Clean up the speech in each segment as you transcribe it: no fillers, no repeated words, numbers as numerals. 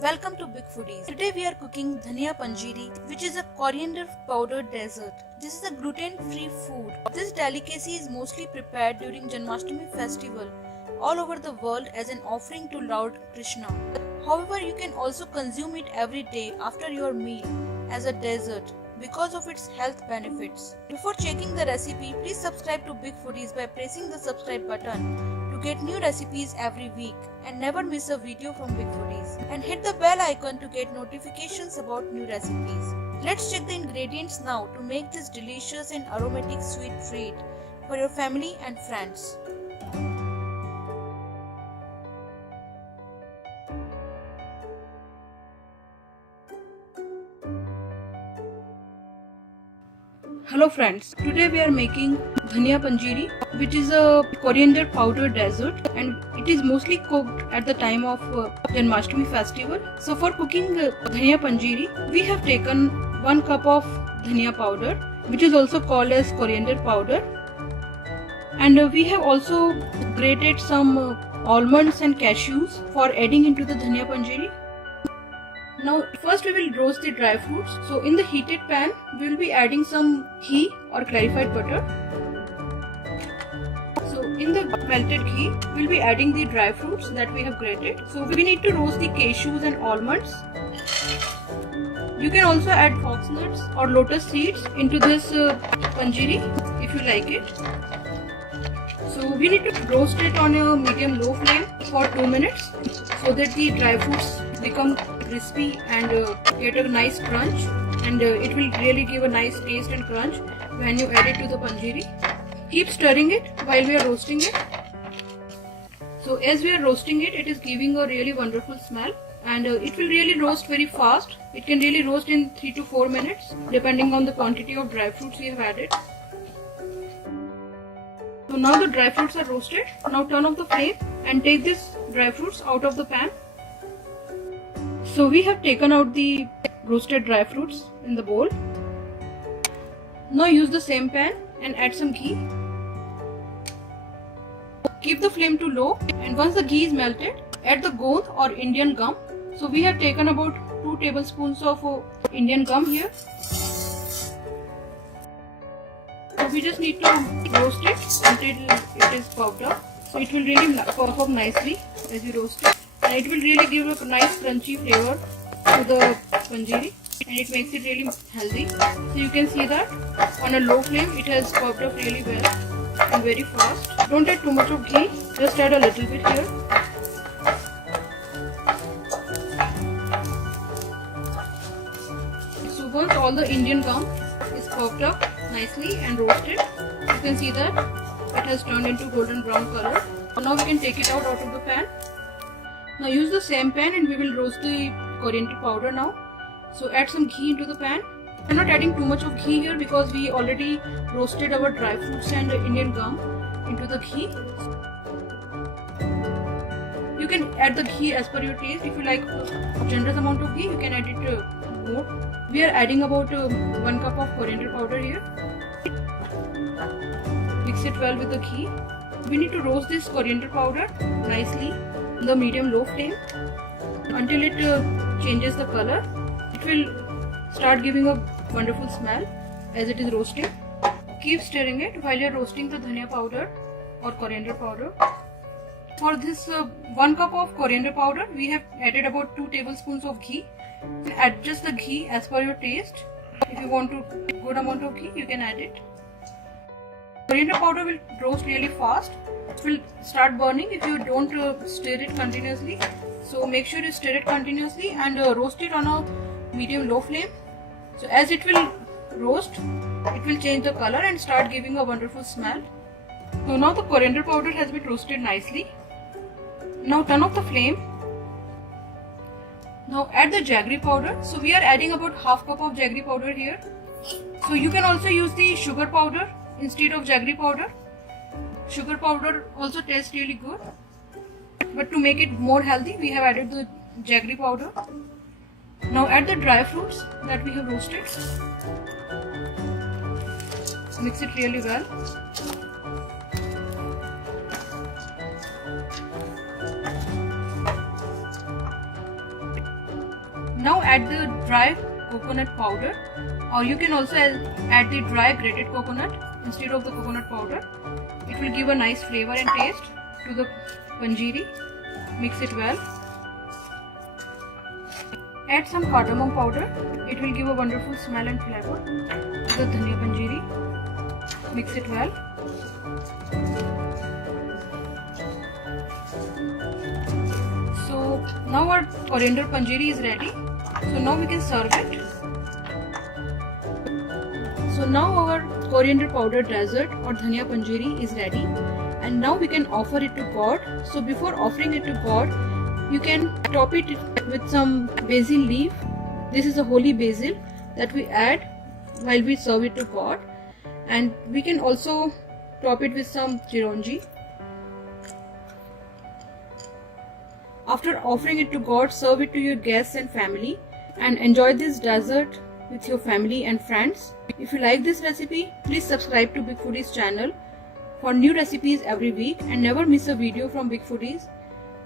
Welcome to Big Foodies. Today we are cooking dhania panjiri, which is a coriander powdered dessert. This is a gluten-free food. This delicacy is mostly prepared during Janmashtami festival all over the world as an offering to Lord Krishna. However, you can also consume it every day after your meal as a dessert because of its health benefits. Before checking the recipe, please subscribe to Big Foodies by pressing the subscribe button to get new recipes every week and never miss a video from Big Foodies, and hit the bell icon to get notifications about new recipes. Let's check the ingredients now to make this delicious and aromatic sweet treat for your family and friends. Hello friends, today we are making dhania panjiri, which is a coriander powder dessert, and it is mostly cooked at the time of Janmashtami festival. So for cooking dhania panjiri, we have taken 1 cup of dhania powder, which is also called as coriander powder, and we have also grated some almonds and cashews for adding into the dhania panjiri. Now first we will roast the dry fruits. So in the heated pan we will be adding some ghee or clarified butter. So in the melted ghee we will be adding the dry fruits that we have grated. So we need to roast the cashews and almonds. You can also add fox nuts or lotus seeds into this panjiri if you like it. So we need to roast it on a medium low flame for 2 minutes so that the dry fruits become crispy and get a nice crunch, and it will really give a nice taste and crunch when you add it to the panjiri. Keep stirring it while we are roasting it. So as we are roasting it, it is giving a really wonderful smell, and it will really roast very fast. It can really roast in 3 to 4 minutes depending on the quantity of dry fruits we have added. So now the dry fruits are roasted. Now turn off the flame and take this dry fruits out of the pan. So we have taken out the roasted dry fruits in the bowl. Now use the same pan and add some ghee. Keep the flame to low, and once the ghee is melted, add the goand or Indian gum. So we have taken about 2 tablespoons of Indian gum here. So we just need to roast it until it is puffed up. So it will really puff up nicely as you roast it. And it will really give a nice crunchy flavor to the panjiri, and it makes it really healthy. So you can see that on a low flame it has puffed up really well and very fast. Don't add too much of ghee, just add a little bit here. So once all the Indian gum is puffed up nicely and roasted, you can see that it has turned into golden brown color. So now we can take it out of the pan. Now use the same pan and we will roast the coriander powder now. So add some ghee into the pan. I'm not adding too much of ghee here because we already roasted our dry fruits and Indian gum into the ghee. You can add the ghee as per your taste. If you like a generous amount of ghee, you can add it more. We are adding about 1 cup of coriander powder here. Mix it well with the ghee. We need to roast this coriander powder nicely on the medium-low flame until it changes the color. It will start giving a wonderful smell as it is roasting. Keep stirring it while you are roasting the dhania powder or coriander powder. For this 1 cup of coriander powder, we have added about 2 tablespoons of ghee. Adjust the ghee as per your taste. If you want a good amount of ghee, you can add it. Coriander powder will roast really fast. It will start burning if you don't stir it continuously. So make sure you stir it continuously and roast it on a medium-low flame. So as it will roast, it will change the color and start giving a wonderful smell. So now the coriander powder has been roasted nicely. Now turn off the flame. Now add the jaggery powder. So we are adding about half cup of jaggery powder here. So you can also use the sugar powder instead of jaggery powder. Sugar powder also tastes really good. But to make it more healthy, we have added the jaggery powder. Now add the dry fruits that we have roasted. Mix it really well. Now add the dry coconut powder, or you can also add the dry grated coconut instead of the coconut powder. It will give a nice flavor and taste to the panjiri. Mix it well. Add some cardamom powder. It will give a wonderful smell and flavor to the dhania panjiri. Mix it well. So now our coriander panjiri is ready. So now we can serve it. So now our coriander powder dessert or dhania panjiri is ready, and now we can offer it to God. So before offering it to God, you can top it with some basil leaf. This is a holy basil that we add while we serve it to God, and we can also top it with some chironji. After offering it to God, serve it to your guests and family, and enjoy this dessert with your family and friends. If you like this recipe, please subscribe to Big Foodies channel for new recipes every week and never miss a video from Big Foodies,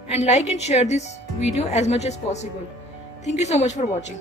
and like and share this video as much as possible. Thank you so much for watching.